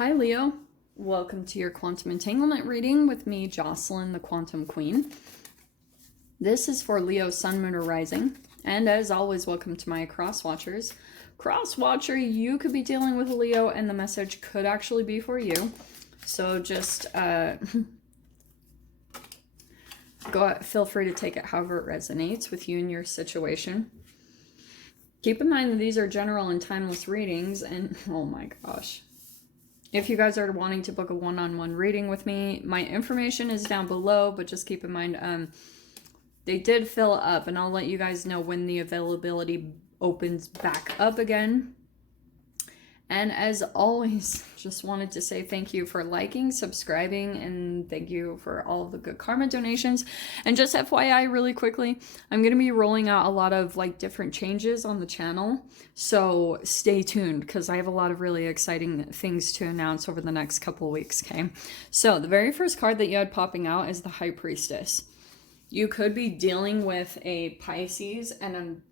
Hi Leo, welcome to your quantum entanglement reading with me, Jocelyn, the Quantum Queen. This is for Leo, Sun, Moon, or Rising. And as always, welcome to my cross watchers. Cross watcher, you could be dealing with a Leo and the message could actually be for you. So just feel free to take it however it resonates with you and your situation. Keep in mind that these are general and timeless readings, and oh my gosh. If you guys are wanting to book a one-on-one reading with me, my information is down below, but just keep in mind, they did fill up, and I'll let you guys know when the availability opens back up again. And as always, just wanted to say thank you for liking, subscribing, and thank you for all the good karma donations. And just FYI really quickly, I'm going to be rolling out a lot of different changes on the channel. So stay tuned because I have a lot of really exciting things to announce over the next couple of weeks, okay? So the very first card that you had popping out is the High Priestess. You could be dealing with a Pisces, and I'm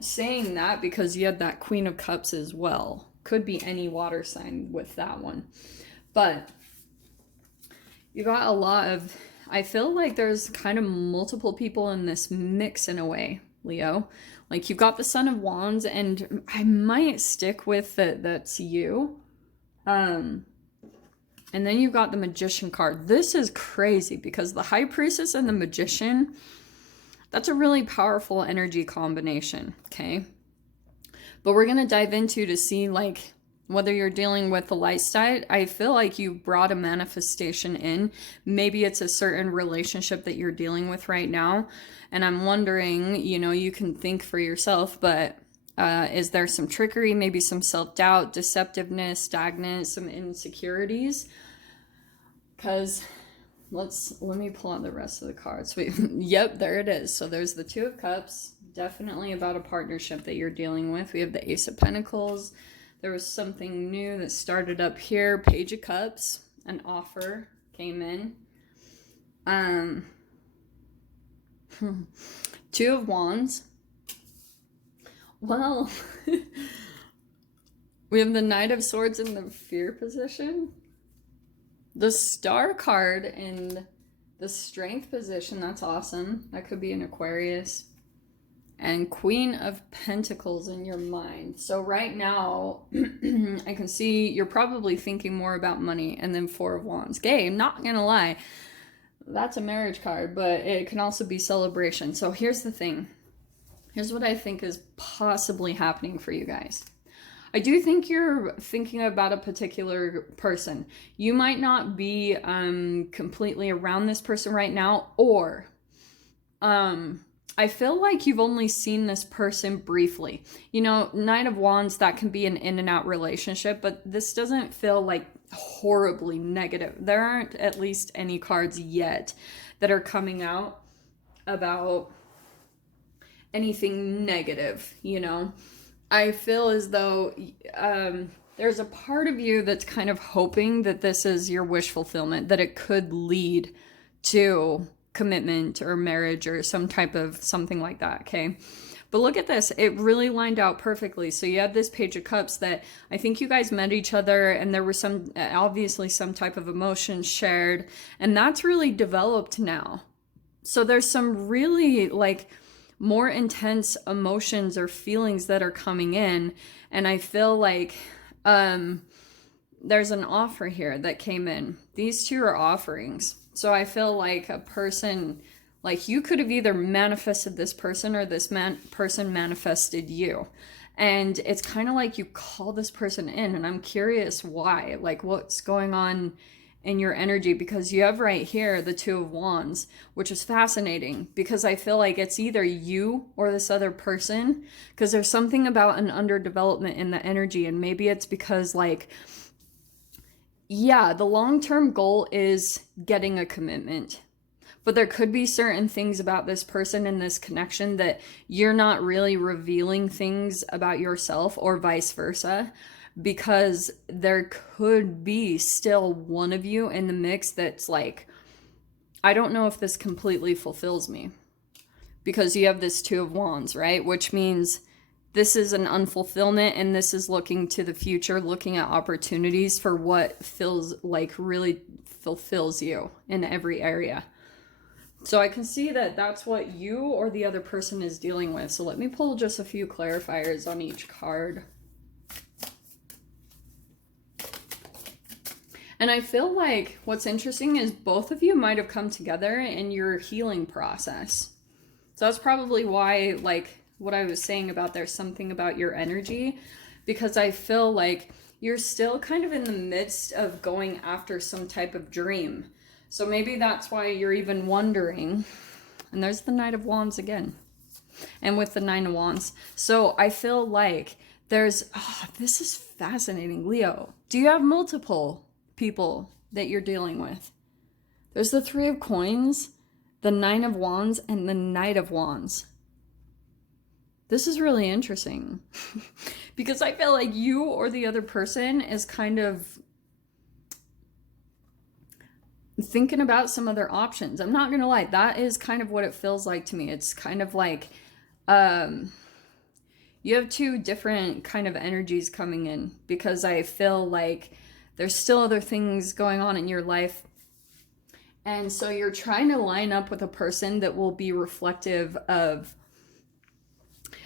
saying that because you had that Queen of Cups as well. Could be any water sign with that one. But you got a lot of, I feel like there's kind of multiple people in this mix in a way, Leo. Like you've got the Son of Wands, and I might stick with that's you. And then you've got the Magician card. This is crazy because the High Priestess and the Magician, that's a really powerful energy combination, okay? But we're going to dive into to see whether you're dealing with the light side. I feel like you brought a manifestation in. Maybe it's a certain relationship that you're dealing with right now. And I'm wondering, you can think for yourself, but is there some trickery, maybe some self-doubt, deceptiveness, stagnant, some insecurities? Because let me pull out the rest of the cards. Yep, there it is. So there's the Two of Cups. Definitely about a partnership that you're dealing with. We have the Ace of Pentacles. There was something new that started up here. Page of Cups. An offer came in. Two of Wands. Well, we have the Knight of Swords in the Fear position. The Star card in the Strength position. That's awesome. That could be an Aquarius. And Queen of Pentacles in your mind. So right now, I can see you're probably thinking more about money. And then Four of Wands. Okay, I'm not going to lie. That's a marriage card, but it can also be celebration. So here's the thing. Here's what I think is possibly happening for you guys. I do think you're thinking about a particular person. You might not be completely around this person right now, or I feel like you've only seen this person briefly. Knight of Wands, that can be an in and out relationship, but this doesn't feel like horribly negative. There aren't at least any cards yet that are coming out about anything negative, I feel as though there's a part of you that's kind of hoping that this is your wish fulfillment, that it could lead to commitment or marriage or some type of something like that, okay? But look at this. It really lined out perfectly. So you have this Page of Cups that I think you guys met each other and there was obviously some type of emotion shared, and that's really developed now. So there's some really more intense emotions or feelings that are coming in, and I feel like there's an offer here that came in. These two are offerings. So I feel like a person, you could have either manifested this person or this person manifested you. And it's kind of like you call this person in, and I'm curious why, what's going on in your energy, because you have right here the Two of Wands, which is fascinating because I feel like it's either you or this other person, because there's something about an underdevelopment in the energy, and maybe it's because yeah, the long-term goal is getting a commitment, but there could be certain things about this person and this connection that you're not really revealing things about yourself, or vice versa, because there could be still one of you in the mix that's I don't know if this completely fulfills me, because you have this Two of Wands, right? Which means this is an unfulfillment, and this is looking to the future, looking at opportunities for what feels like really fulfills you in every area. So I can see that that's what you or the other person is dealing with. So let me pull just a few clarifiers on each card. And I feel like what's interesting is both of you might have come together in your healing process. So that's probably why, like what I was saying about there's something about your energy, because I feel like you're still kind of in the midst of going after some type of dream. So maybe that's why you're even wondering. And there's the Knight of Wands again. And with the Nine of Wands. So I feel like there's, this is fascinating. Leo, do you have multiple people that you're dealing with? There's the Three of Coins, the Nine of Wands, and the Knight of Wands. This is really interesting because I feel like you or the other person is kind of thinking about some other options. I'm not gonna lie, that is kind of what it feels like to me. It's kind of like you have two different kind of energies coming in, because I feel like there's still other things going on in your life. And so you're trying to line up with a person that will be reflective of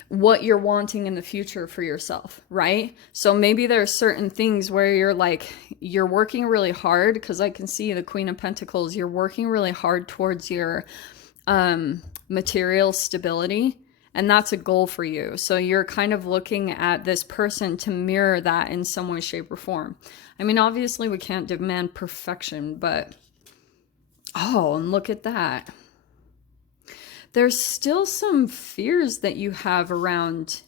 what you're wanting in the future for yourself, right? So maybe there are certain things where you're like, you're working really hard, because I can see the Queen of Pentacles, you're working really hard towards your material stability, and that's a goal for you. So you're kind of looking at this person to mirror that in some way, shape, or form. I mean, obviously we can't demand perfection, but oh, and look at that. There's still some fears that you have around,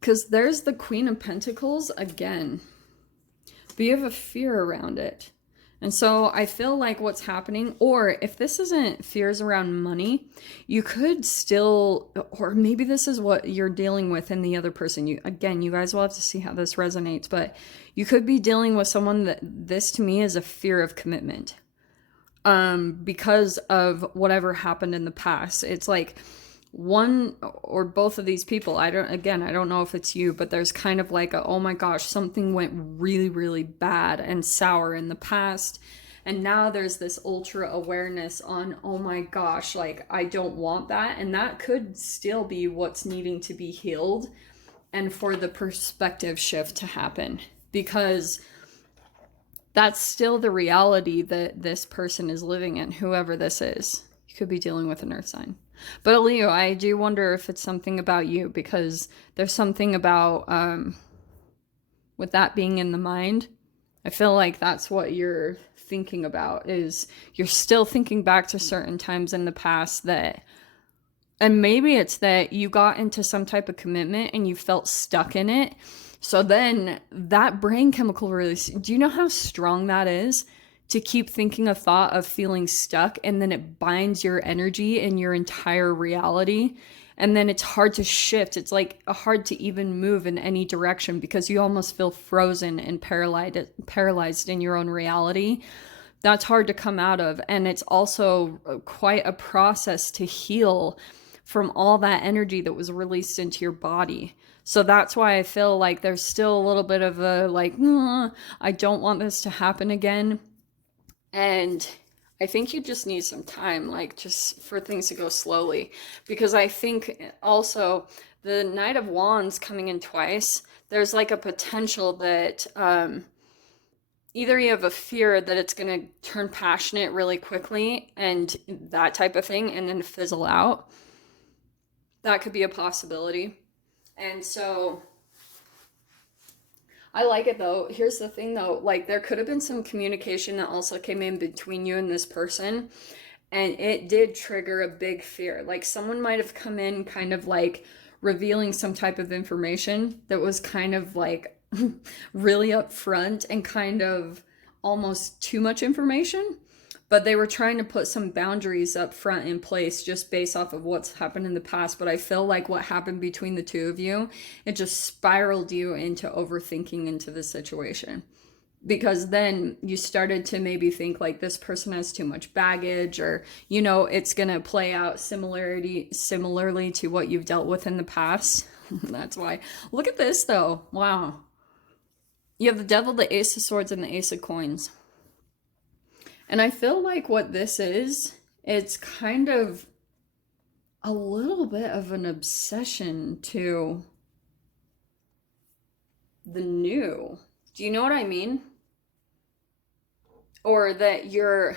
because there's the Queen of Pentacles again, but you have a fear around it. And so I feel like what's happening, or if this isn't fears around money, you could still, or maybe this is what you're dealing with in the other person. You guys will have to see how this resonates, but you could be dealing with someone that, this to me is a fear of commitment. Because of whatever happened in the past. It's like one or both of these people, I don't know if it's you, but there's kind of like a, oh my gosh, something went really, really bad and sour in the past. And now there's this ultra awareness on, oh my gosh, like I don't want that. And that could still be what's needing to be healed and for the perspective shift to happen, because that's still the reality that this person is living in, whoever this is. You could be dealing with an earth sign. But Leo, I do wonder if it's something about you, because there's something about, with that being in the mind, I feel like that's what you're thinking about, is you're still thinking back to certain times in the past that, and maybe it's that you got into some type of commitment and you felt stuck in it. So then that brain chemical release, do you know how strong that is? To keep thinking a thought of feeling stuck, and then it binds your energy and your entire reality. And then it's hard to shift. It's like hard to even move in any direction, because you almost feel frozen and paralyzed in your own reality. That's hard to come out of. And it's also quite a process to heal from all that energy that was released into your body. So that's why I feel like there's still a little bit of a like, I don't want this to happen again. And I think you just need some time, like just for things to go slowly. Because I think also the Knight of Wands coming in twice, there's like a potential that either you have a fear that it's going to turn passionate really quickly and that type of thing, and then fizzle out. That could be a possibility. And so I like it though. Here's the thing though, like there could have been some communication that also came in between you and this person, and it did trigger a big fear. Like someone might have come in kind of like revealing some type of information that was kind of like really upfront and kind of almost too much information. But they were trying to put some boundaries up front in place just based off of what's happened in the past. But I feel like what happened between the two of you, it just spiraled you into overthinking into the situation. Because then you started to maybe think like this person has too much baggage, or, you know, it's going to play out similarly to what you've dealt with in the past. That's why. Look at this, though. Wow. You have the devil, the ace of swords, and the ace of coins. And I feel like what this is, it's kind of a little bit of an obsession to the new. Do you know what I mean? Or that you're,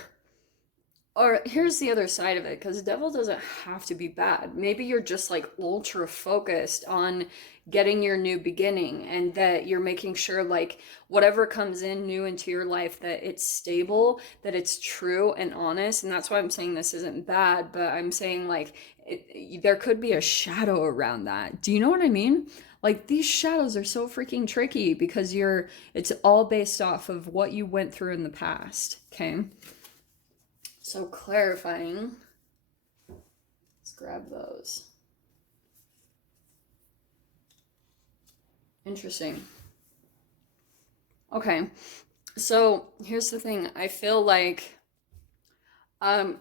or here's the other side of it, because devil doesn't have to be bad. Maybe you're just like ultra focused on getting your new beginning, and that you're making sure like whatever comes in new into your life, that it's stable, that it's true and honest. And that's why I'm saying this isn't bad, but I'm saying like there could be a shadow around that. Do you know what I mean? Like these shadows are so freaking tricky because it's all based off of what you went through in the past. Okay. So clarifying, let's grab those. Interesting. Okay, so here's the thing. I feel like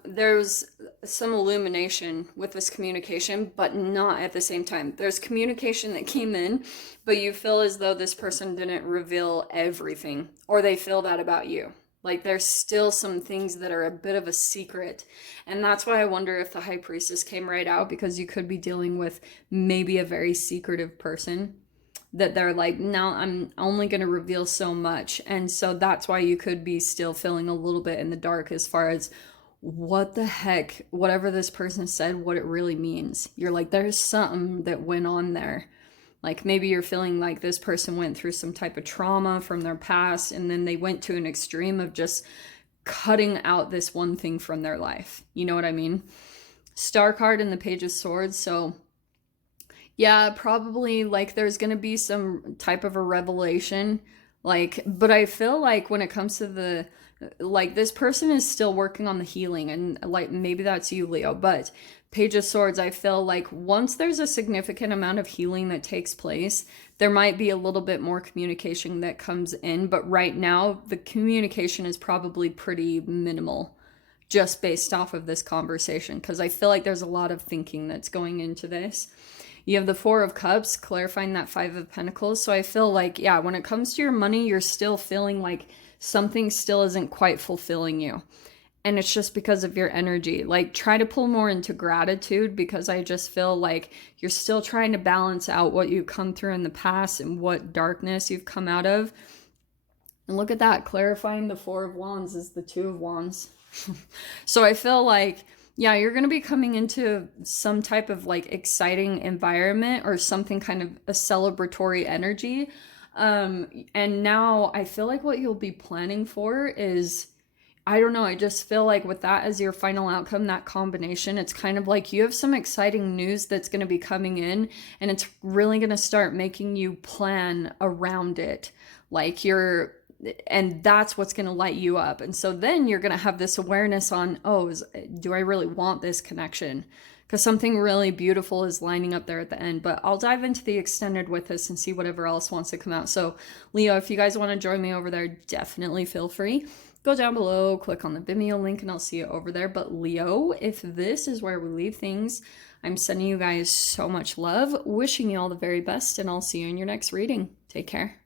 there's some illumination with this communication, but not at the same time. There's communication that came in, but you feel as though this person didn't reveal everything, or they feel that about you. Like there's still some things that are a bit of a secret. And that's why I wonder if the High Priestess came right out, because you could be dealing with maybe a very secretive person that they're like, no, I'm only going to reveal so much. And so that's why you could be still feeling a little bit in the dark as far as what the heck, whatever this person said, what it really means. You're like, there's something that went on there. Like maybe you're feeling like this person went through some type of trauma from their past, and then they went to an extreme of just cutting out this one thing from their life. You know what I mean? Star card and the Page of Swords. So yeah, probably like there's going to be some type of a revelation. Like, but I feel like when it comes to the, like this person is still working on the healing, and like maybe that's you, Leo, but Page of Swords, I feel like once there's a significant amount of healing that takes place, there might be a little bit more communication that comes in, but right now the communication is probably pretty minimal just based off of this conversation, because I feel like there's a lot of thinking that's going into this. You have the Four of Cups, clarifying that Five of Pentacles. So I feel like, yeah, when it comes to your money, you're still feeling like something still isn't quite fulfilling you. And it's just because of your energy. Like, try to pull more into gratitude, because I just feel like you're still trying to balance out what you've come through in the past and what darkness you've come out of. And look at that, clarifying the Four of Wands is the Two of Wands. So I feel like, yeah, you're going to be coming into some type of like exciting environment or something kind of a celebratory energy. And now I feel like what you'll be planning for is, I don't know, I just feel like with that as your final outcome, that combination, it's kind of like you have some exciting news that's going to be coming in, and it's really going to start making you plan around it. Like and that's what's going to light you up. And so then you're going to have this awareness on, oh, do I really want this connection? Because something really beautiful is lining up there at the end. But I'll dive into the extended with this and see whatever else wants to come out. So Leo, if you guys want to join me over there, definitely feel free. Go down below, click on the Vimeo link, and I'll see you over there. But Leo, if this is where we leave things, I'm sending you guys so much love, wishing you all the very best, and I'll see you in your next reading. Take care.